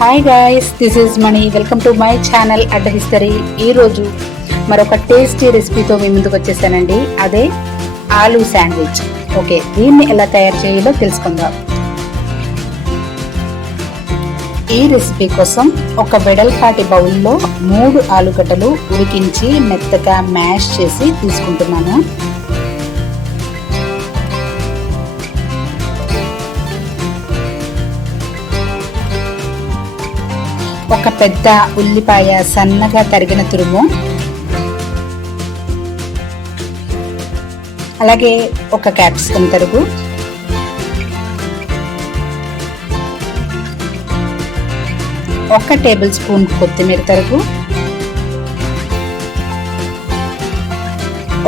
Hi guys, this is Mani. Welcome to my channel AddaVisthari. ఈరోజు మరొక tasty రెసిపీతో మీ ముందుకు వచ్చేసానండి. అదే ఆలూ శాండ్విచ్. ఓకే, దీన్ని ఎలా తయారు చేయాలో తెలుసుకుందాం. ఈ రెసిపీ కోసం ఒక వెడల్పాటి బౌల్లో 3 ఆలుగడ్డలు ఉడికించి మెత్తగా మ్యాష్ చేసి తీసుకుంటున్నాను. ఒక పెద్ద ఉల్లిపాయ సన్నగా తరిగిన తురుము, అలాగే ఒక క్యాప్సికమ్ తరుగు, ఒక టేబుల్ స్పూన్ కొత్తిమీర తరుగు,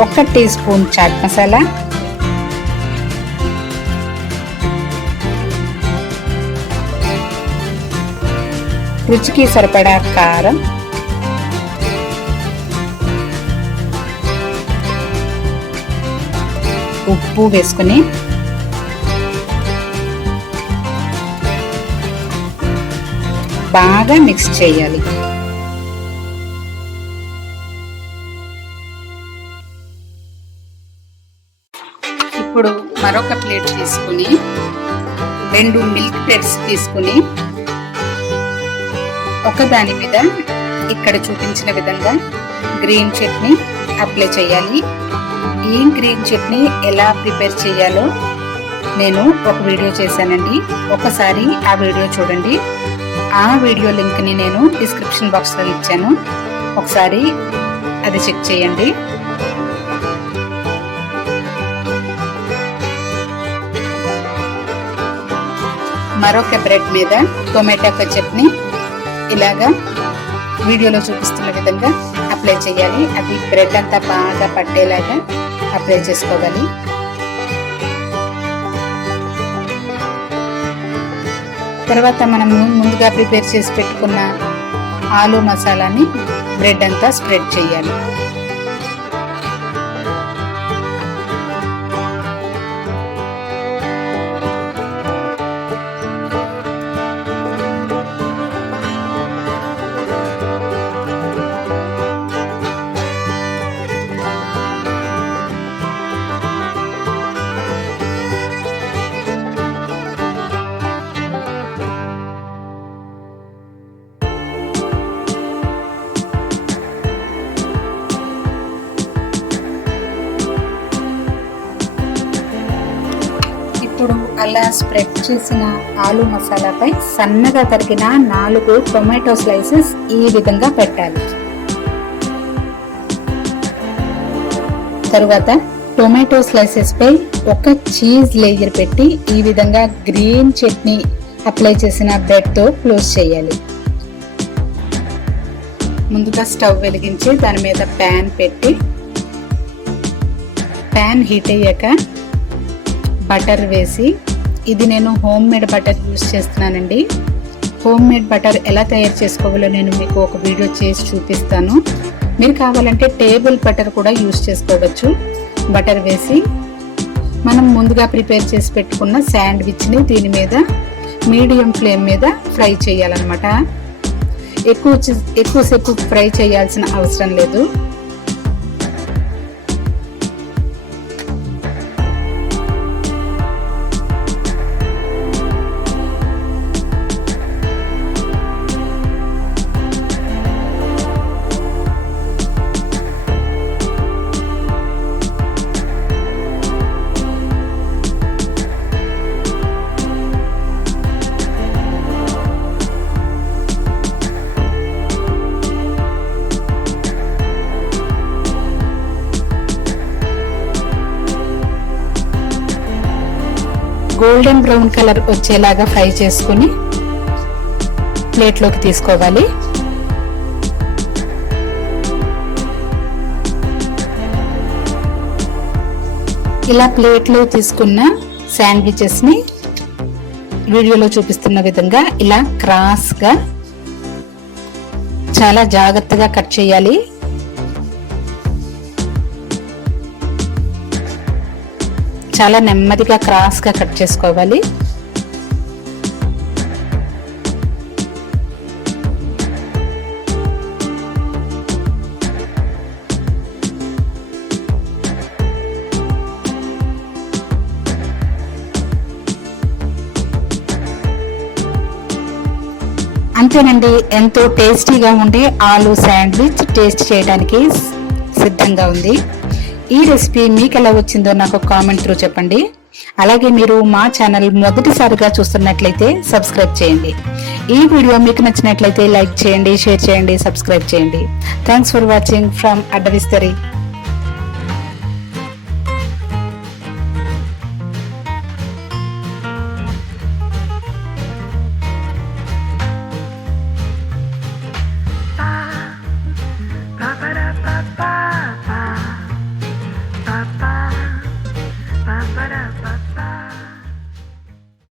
1 టీ స్పూన్ చాట్ మసాలా, రుచికి సరిపడా కారం, ఉప్పు వేసుకుని బాగా మిక్స్ చేయాలి. ఇప్పుడు మరొక ప్లేట్ తీసుకుని 2 మిల్క్ బ్రెడ్స్ తీసుకుని ఒకదాని మీద ఇక్కడ చూపించిన విధంగా గ్రీన్ చట్నీ అప్లై చేయాలి. ఈ గ్రీన్ చట్నీ ఎలా ప్రిపేర్ చేయాలో నేను ఒక వీడియో చేశానండి. ఒకసారి ఆ వీడియో చూడండి. ఆ వీడియో లింక్ని నేను డిస్క్రిప్షన్ బాక్స్లో ఇచ్చాను. ఒకసారి అది చెక్ చేయండి. మరొక బ్రెడ్ మీద టొమాటో చట్నీ ఇలాగా వీడియోలో చూపిస్తున్న విధంగా అప్లై చేయాలి. అది బ్రెడ్ అంతా బాగా పట్టేలాగా అప్లై చేసుకోవాలి. తర్వాత మనం ముందుగా ప్రిపేర్ చేసి పెట్టుకున్న ఆలూ మసాలాని బ్రెడ్ అంతా స్ప్రెడ్ చేయాలి. ఇప్పుడు అలా స్ప్రెడ్ చేసిన ఆలూ మసాలాపై సన్నగా తరిగిన 4 టొమాటో స్లైసెస్ ఈ విధంగా పెట్టాలి. తరువాత టొమాటో స్లైసెస్ పై ఒక చీజ్ లేయర్ పెట్టి ఈ విధంగా గ్రీన్ చట్నీ అప్లై చేసిన బ్రెడ్ తో క్లోజ్ చేయాలి. ముందుగా స్టవ్ వెలిగించి దాని మీద ప్యాన్ పెట్టి ప్యాన్ హీట్ అయ్యాక బటర్ వేసి, ఇది నేను హోమ్ మేడ్ బటర్ యూస్ చేస్తున్నానండి. హోమ్ మేడ్ బటర్ ఎలా తయారు చేసుకోవాలో నేను మీకు ఒక వీడియో చేసి చూపిస్తాను. మీరు కావాలంటే టేబుల్ బటర్ కూడా యూస్ చేసుకోవచ్చు. బటర్ వేసి మనం ముందుగా ప్రిపేర్ చేసి పెట్టుకున్న శాండ్విచ్ని దీని మీద మీడియం ఫ్లేమ్ మీద ఫ్రై చేయాలన్నమాట. ఎక్కువసేపు ఫ్రై చేయాల్సిన అవసరం లేదు. గోల్డెన్ బ్రౌన్ కలర్ వచ్చేలాగా ఫ్రై చేసుకుని ప్లేట్లోకి తీసుకోవాలి. ఇలా ప్లేట్లో తీసుకున్న శాండ్విచెస్ ని వీడియోలో చూపిస్తున్న విధంగా ఇలా క్రాస్ గా చాలా జాగ్రత్తగా కట్ చేయాలి. చాలా నెమ్మదిగా క్రాస్ గా కట్ చేసుకోవాలి. అంతేనండి, ఎంతో టేస్టీగా ఉండే ఆలూ శాండ్విచ్ టేస్ట్ చేయడానికి సిద్ధంగా ఉంది. ఈ రెసిపీ మీకు ఎలా వచ్చిందో నాకు కామెంట్ త్రూ చెప్పండి. అలాగే మీరు మా ఛానల్ మొదటిసారిగా చూస్తున్నట్లయితే సబ్స్క్రైబ్ చేయండి. ఈ వీడియో మీకు నచ్చినట్లయితే లైక్ చేయండి, షేర్ చేయండి, సబ్స్క్రైబ్ చేయండి. Thanks for watching from AddaVisthari. Ba ba ba ba ba ba ba ba.